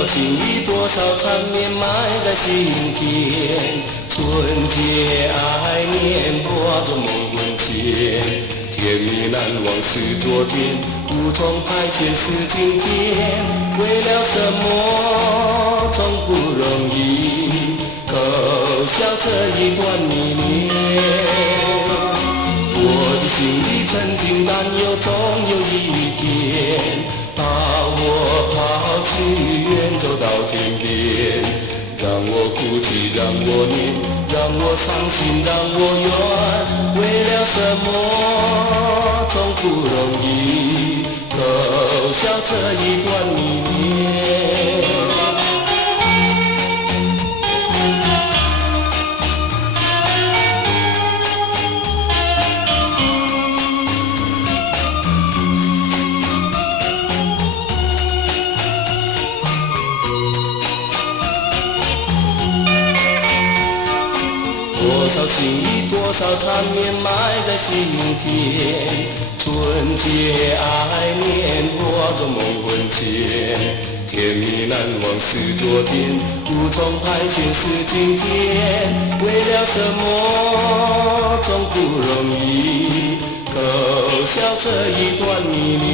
少情意，多少缠绵埋在心田。纯洁爱念，化作梦魂牵。甜蜜难忘是昨天，无从排遣是今天。为了什么，总不容易，口笑这一段迷恋。我的心里曾经担忧，总有一天把我抛去，远走到天边。让我哭泣，让我念，让我伤心，让我怨。为了什么，总不容易，口笑这一段迷恋。多少情意，多少缠绵埋在心田。纯洁爱念，化作梦魂牵。甜蜜难忘是昨天，无从排遣是今天。为了什么，总不容易，口笑这一段迷恋。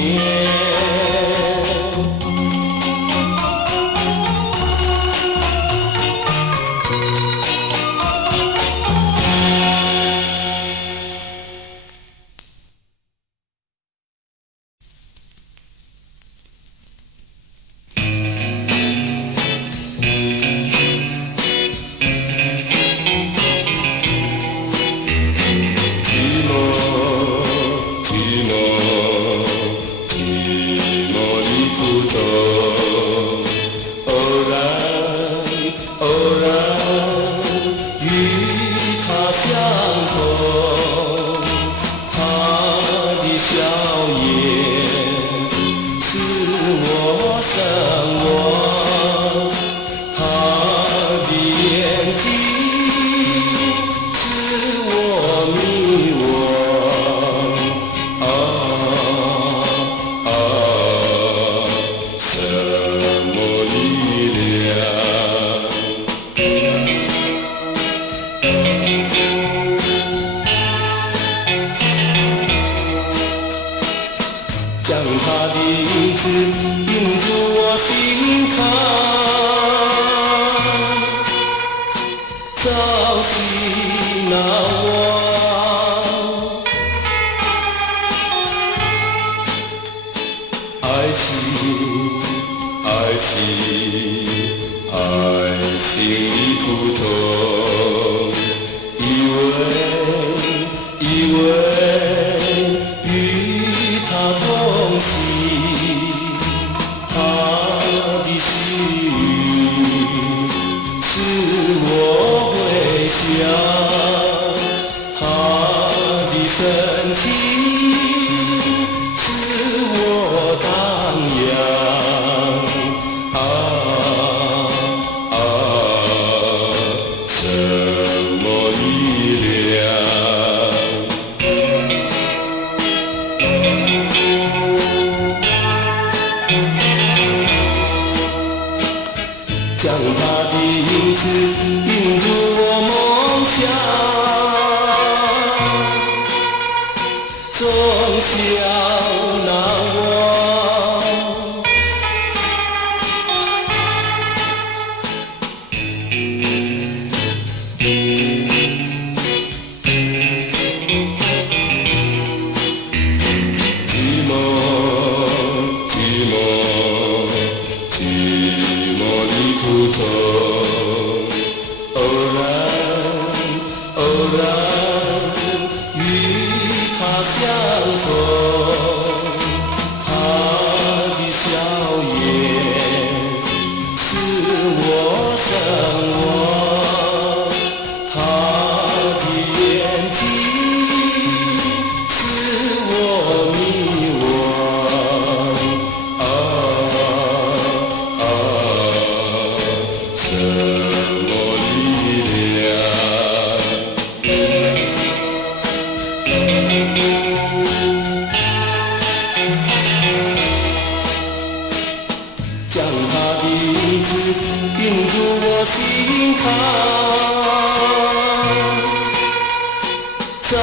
朝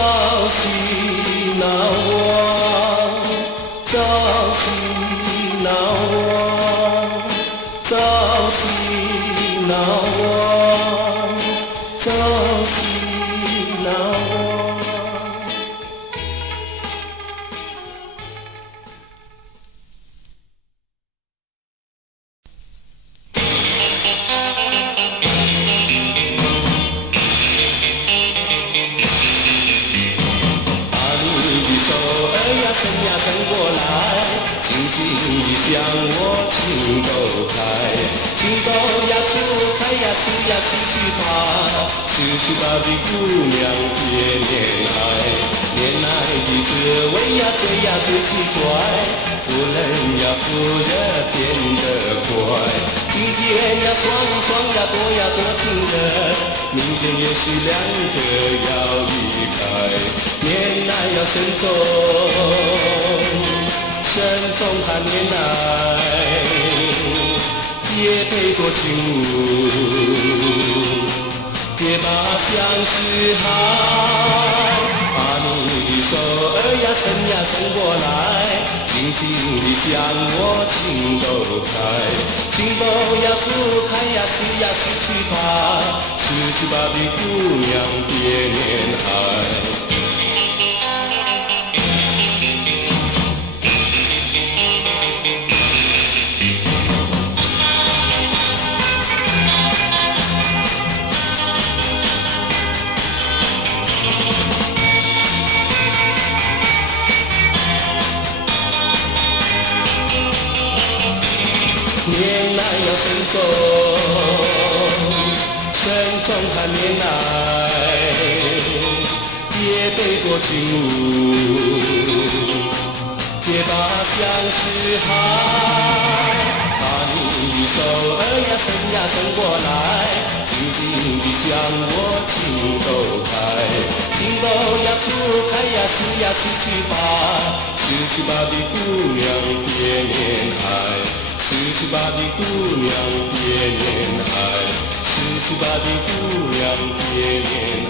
夕难忘，朝夕难忘，朝夕难忘，朝夕难忘。别把相思海，把你的手儿呀伸过来，紧紧地将我情窦开，情窦呀铺开呀撕去吧，失去吧的姑娘别恋爱。别把相思海，把你的手儿呀伸过来，紧紧地将我情窦开，情窦呀铺开呀撕去吧，失去吧的姑娘别恋爱，失去吧的姑娘别恋爱，失去吧的姑娘别恋爱，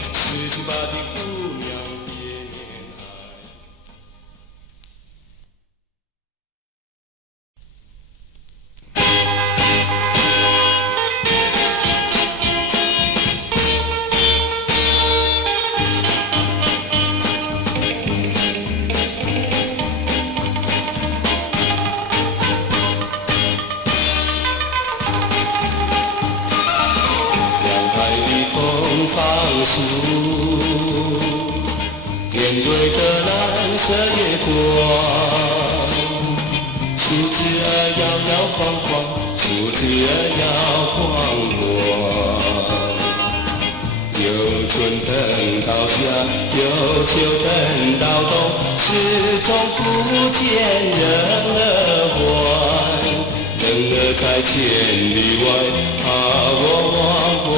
失去吧的姑娘别恋爱。放肆，点缀着蓝色夜光，树枝儿摇摇晃晃，树枝儿摇晃晃，有春等到夏，有秋等到冬，始终不见人儿还，人儿在千里外，怕我忘怀。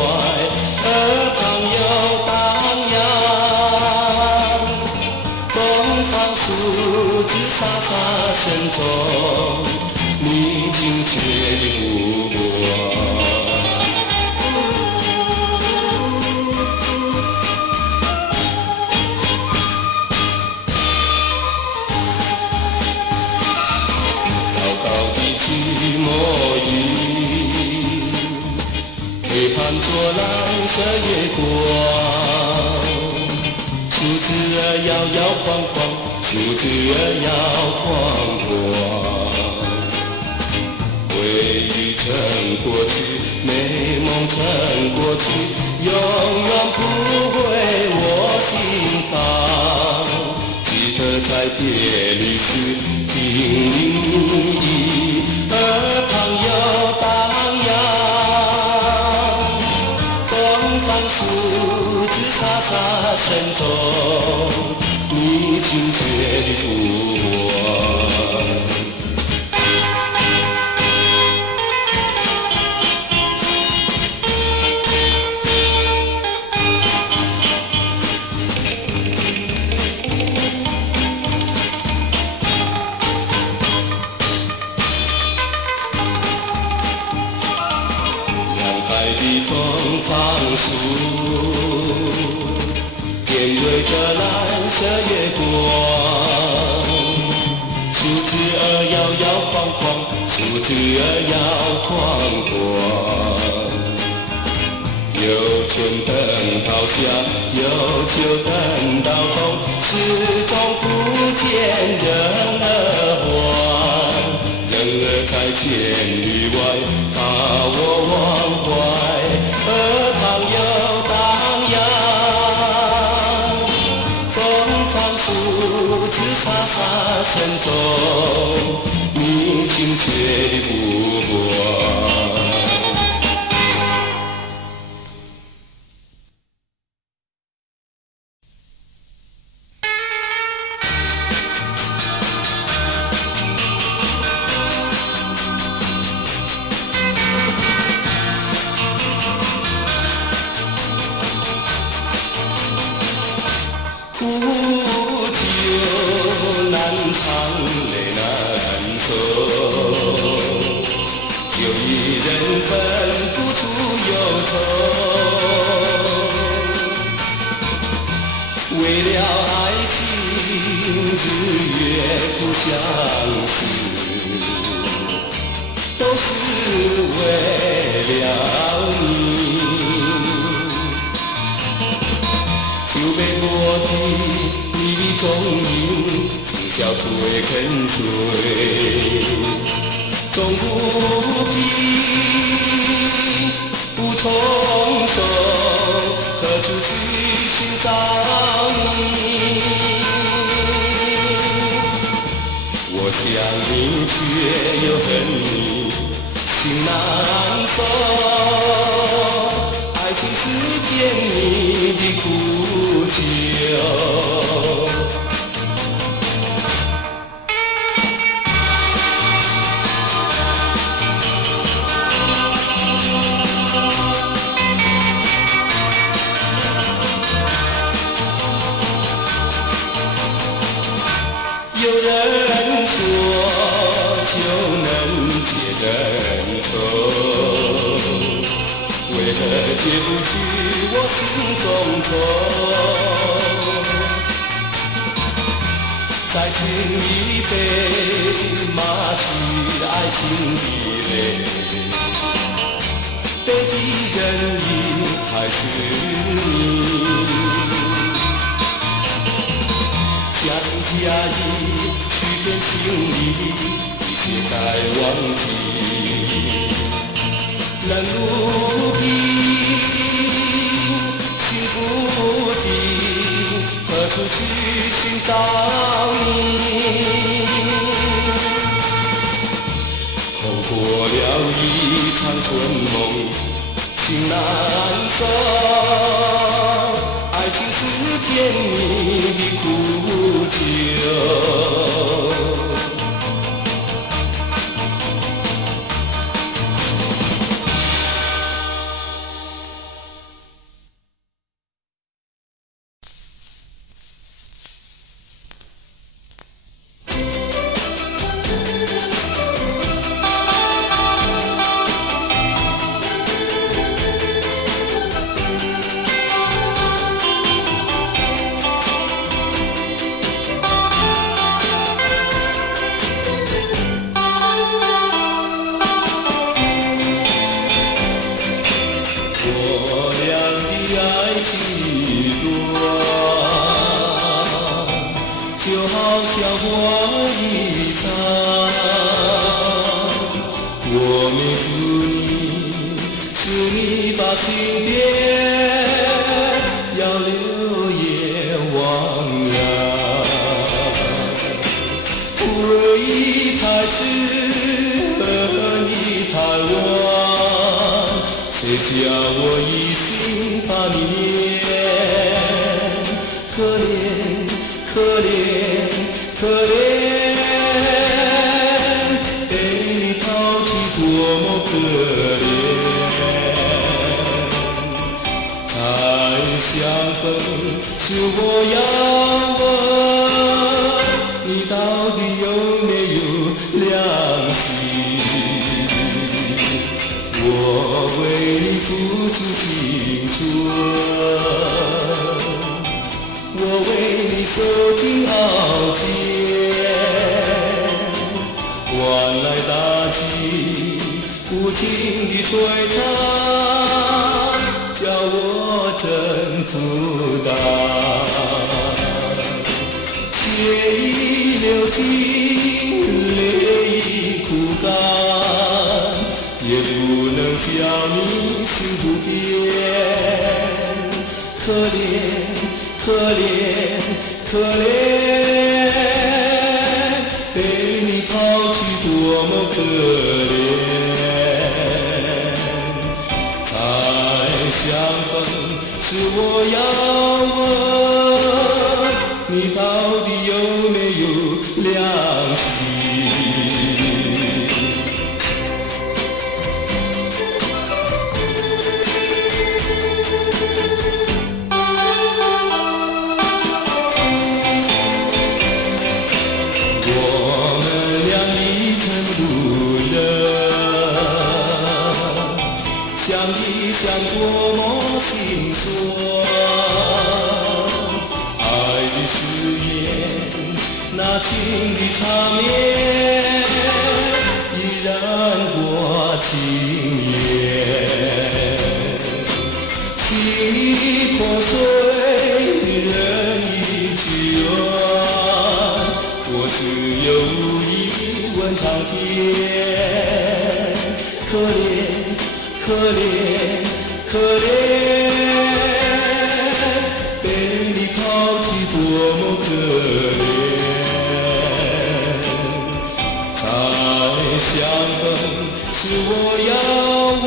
耳旁又荡漾，风放树枝沙沙声中，你清澈的湖光。高高的寂寞雨，陪伴着蓝色夜光，树枝儿摇摇晃晃，树枝儿摇晃晃，回忆成过去，美梦成过去，永远不回我心房。记得在别离时听你耳旁又荡漾。放树枝沙沙声中，你清澈的湖光。凉海的风个蓝色月光。树枝儿摇摇晃晃，树枝儿摇晃晃。有春等到夏，有秋等到冬，始终不见人儿还。人儿在千里外，把我忘怀，而旁又荡漾。风放树枝沙沙声中，你清脆的浮光。苦酒难尝泪难收，有一人分不出忧愁。为了爱情，日月不相识，都是为了你。就被落地，你的踪影，从小土味跟随，终不平，不从手，何处去寻找你？我想你，却又恨你，心难受。爱情是甜蜜的苦酒。有人说就能解人愁，为何解不去我心中痛？在情里被骂起爱情的泪，背的人影还是你。假情假意，许片心里，一切该忘记。冷如冰，心不定，何处去寻找你？透过了一场春梦，心难收。爱情是甜蜜的苦酒。我对他，叫我真负担。血已流尽，泪已枯干，也不能叫你心不变。可怜，可怜，可怜，被你抛弃多么可怜。再相逢时，我要问你到底有没有良心？我们俩已成路人，相依相多么心酸。爱的誓言，那情的缠绵，依然挂青烟。心已破碎，人已去远，我只有无意问苍天。可怜，可怜，可怜，被你抛弃多么可怜。再相逢时，我要问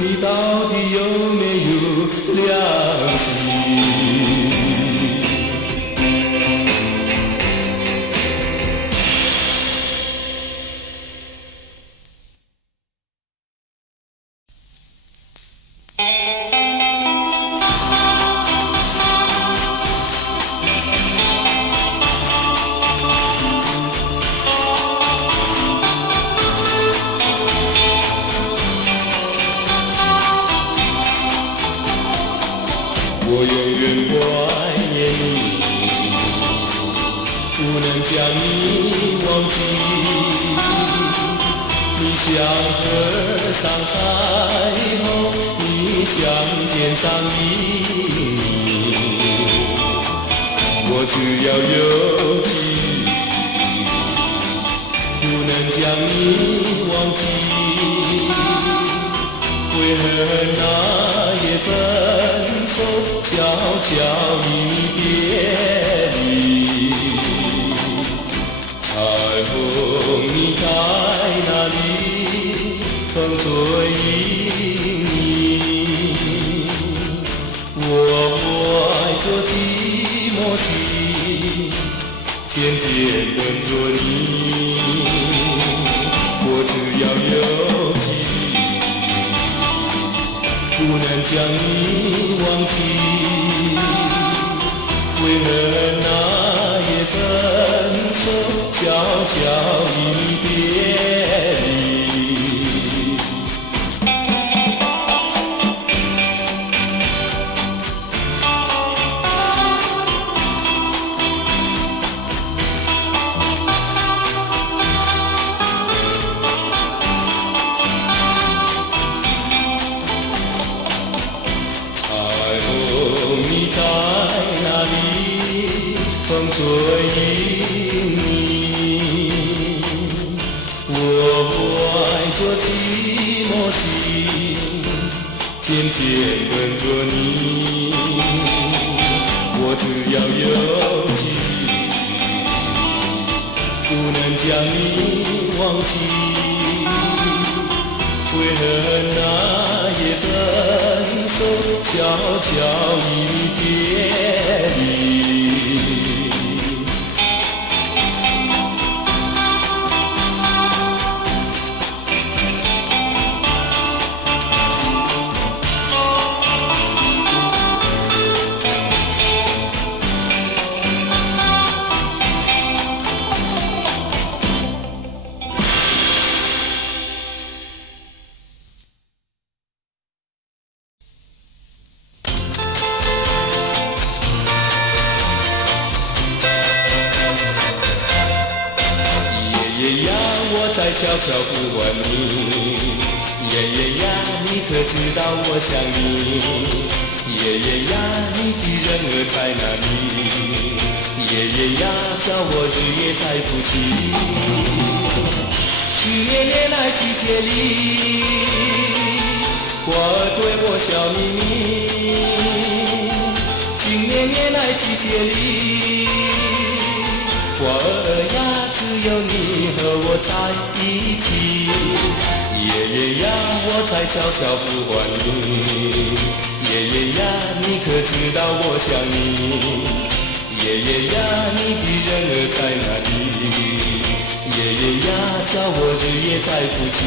你到底有没有良心？我永远怀念你，不能将你忘记。你像河上彩虹，你像天上云，我只要有记忆，不能将你忘记。为何那夜分手，悄悄离别离？彩虹你在哪里？风吹迎你。我怀着寂寞心，天天等着你。我只要有记忆，不能将你忘记。为何那夜分手，悄悄离别离？你在哪里？风吹迎你。我怀着寂寞心，天天等着你。我只要有记忆，不能将你忘记。为何那夜分手，悄悄离别离？悄悄呼唤你，爷爷呀，你可知道我想你？爷爷呀，你的人儿在哪里？爷爷呀，叫我日夜在哭泣。今年年来季节里，花儿对我笑眯眯。今年年来季节里，花儿呀，只有你和我在一起。爷爷呀，我在悄悄呼唤你。爷爷呀，你可知道我想你？爷爷呀，你的人儿在哪里？爷爷呀，叫我日夜在哭泣。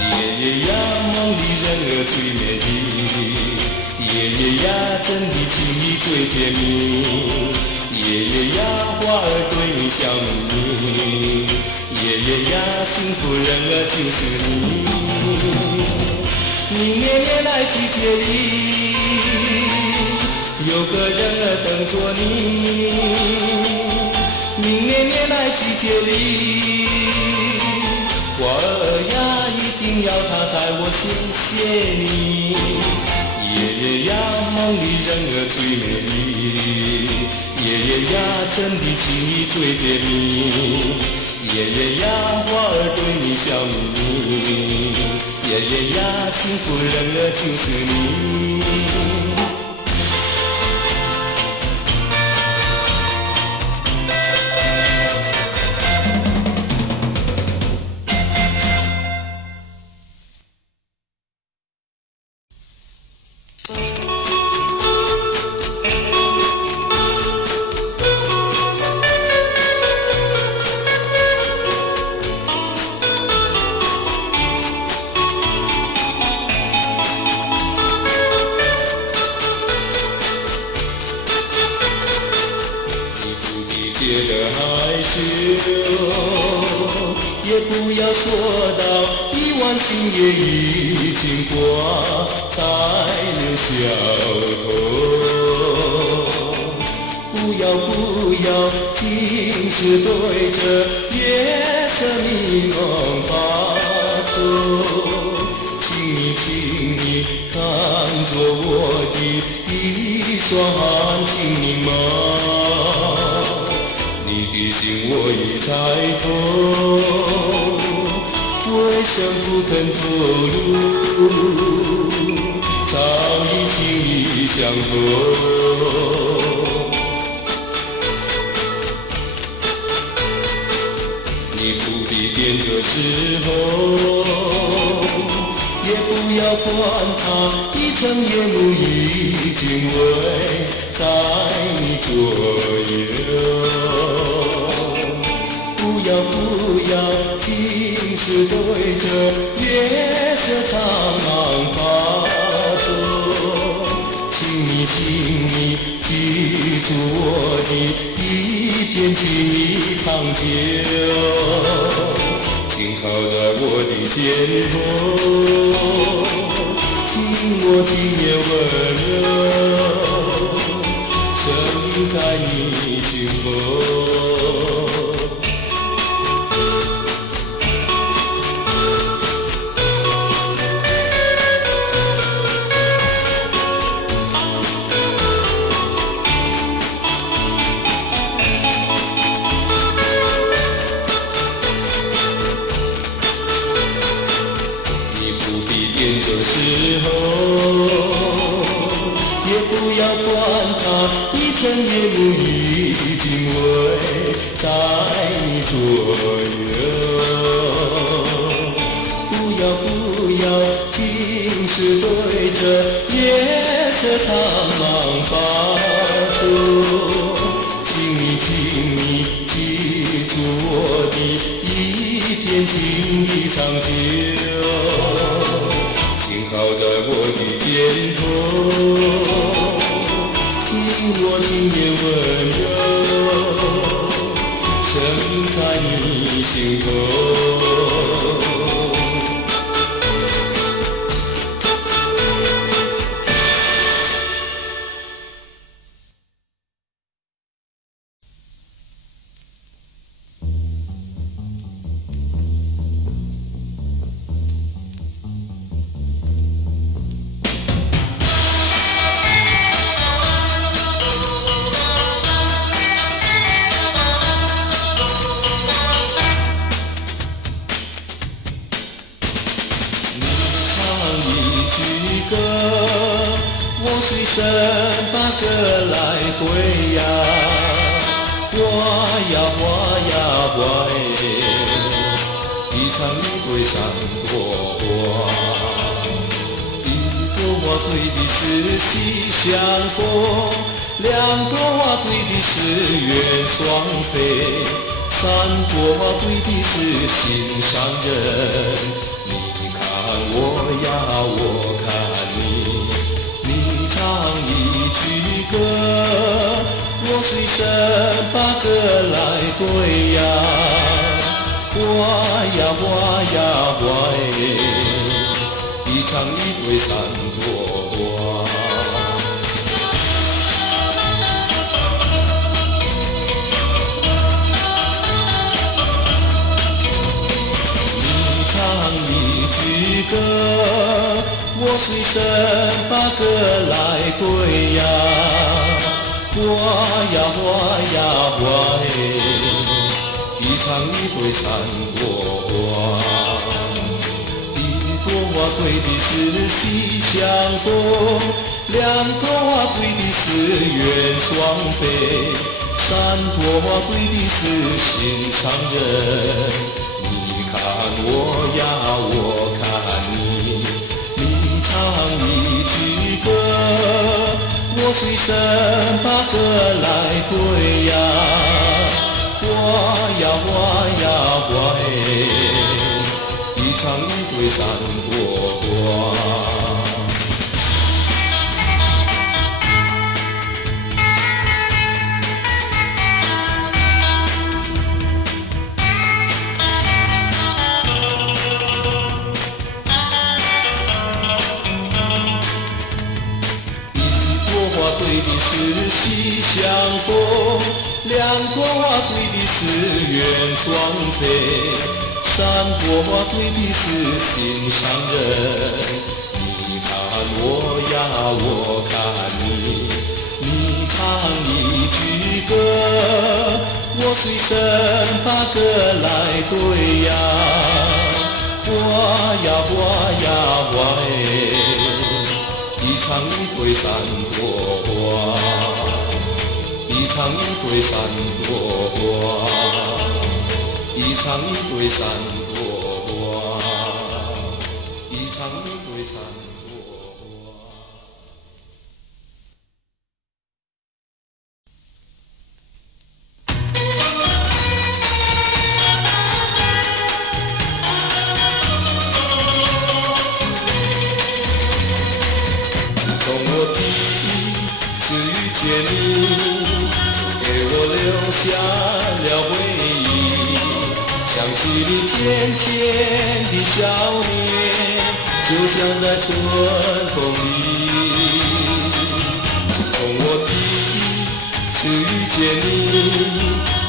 爷爷呀，梦里人儿最美丽。爷爷呀，真的情意最甜蜜。爷爷呀，花儿对你笑眯眯。爷爷呀，幸福人儿就是你。明年年来季节里，有个人儿等着你。明年年来季节里，花儿呀，一定要他带我谢谢你。爷爷呀，梦里人儿最美丽。爷爷呀，真的情意最甜蜜。爷爷呀，花儿对你笑眯眯。爷爷呀，幸福人儿就是你。也不要说到一万星也已经挂在了小头。不要尽是对着月色迷蒙发愁。请你看着我的一双含情凝眸。你的心我已猜透，为什不肯透露？早已情意相投。你不必变的时候，也不要管它一层夜幕已经围在你左右。不要尽是对着月色苍茫发愁。请你记住我的一片情意长久，紧靠在我的肩头，听我今夜温柔盛在你心头。也不要管它一层夜幕已经围在你左右。不要尽是对着月色苍茫发愁。请你记住我的一片情意长久，紧靠在我的肩头，听我今夜温柔盛开你心句歌，我随身把歌来对呀，我呀我呀我哎，一场一对三朵花，一朵花对的是喜相逢，两朵花对的是愿双飞，三朵花对的是心上人。你看我呀，我看你，你唱一句歌，我随身把歌来对呀，我呀我呀我哎，一唱一对三朵花。歌，我随身把歌来对呀，我呀我呀我哎，一唱一对三朵花，一朵花对的是喜相逢，两朵花对的是愿双飞，三朵花对的是心上人。你看我呀，我看你，你唱一句歌，我随身把歌来对呀，我呀我呀我哎，一唱一对三朵花。对的是喜相逢，两朵花对的是愿双飞，三朵花对的是心上人。你看我呀，我看你，你唱一句歌，我随身把歌来对呀，我呀我呀我哎，一唱一对三朵花，一唱一对三朵花，一唱一对三朵花，一唱一对三朵花。从我第一次遇见你，就给我留下了回忆，想起你甜甜的笑脸，就像在春风里。从我第一次遇见你，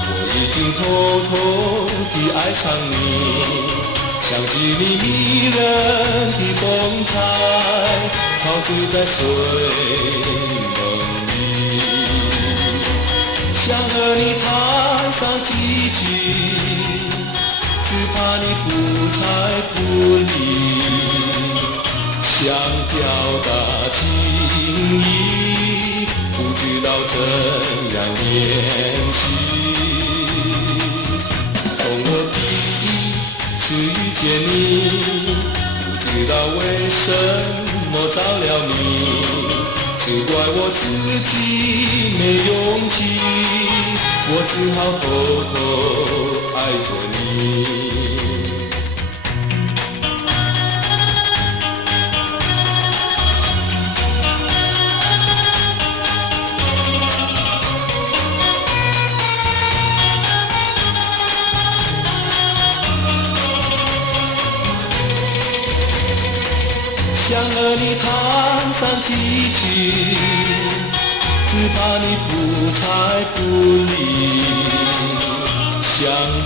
我已经偷偷地爱上你，想起你迷人的风采，陶醉在睡梦里，想和你谈上几句，只怕你不睬不理，想表达情意，不知道怎样联系。从我第一次遇见你，不知道为什么着了迷，只怪我自己没勇气，我只好偷偷爱着你。想和你谈上几句，只怕你不睬不理，想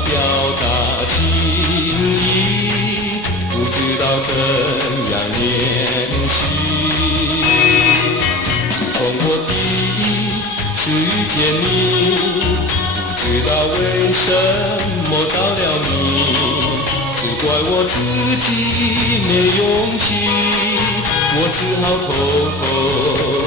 表达情意，不知道怎样联系。自从我第一次遇见你，不知道为什么着了迷，只怪我自己没勇气，我只好偷偷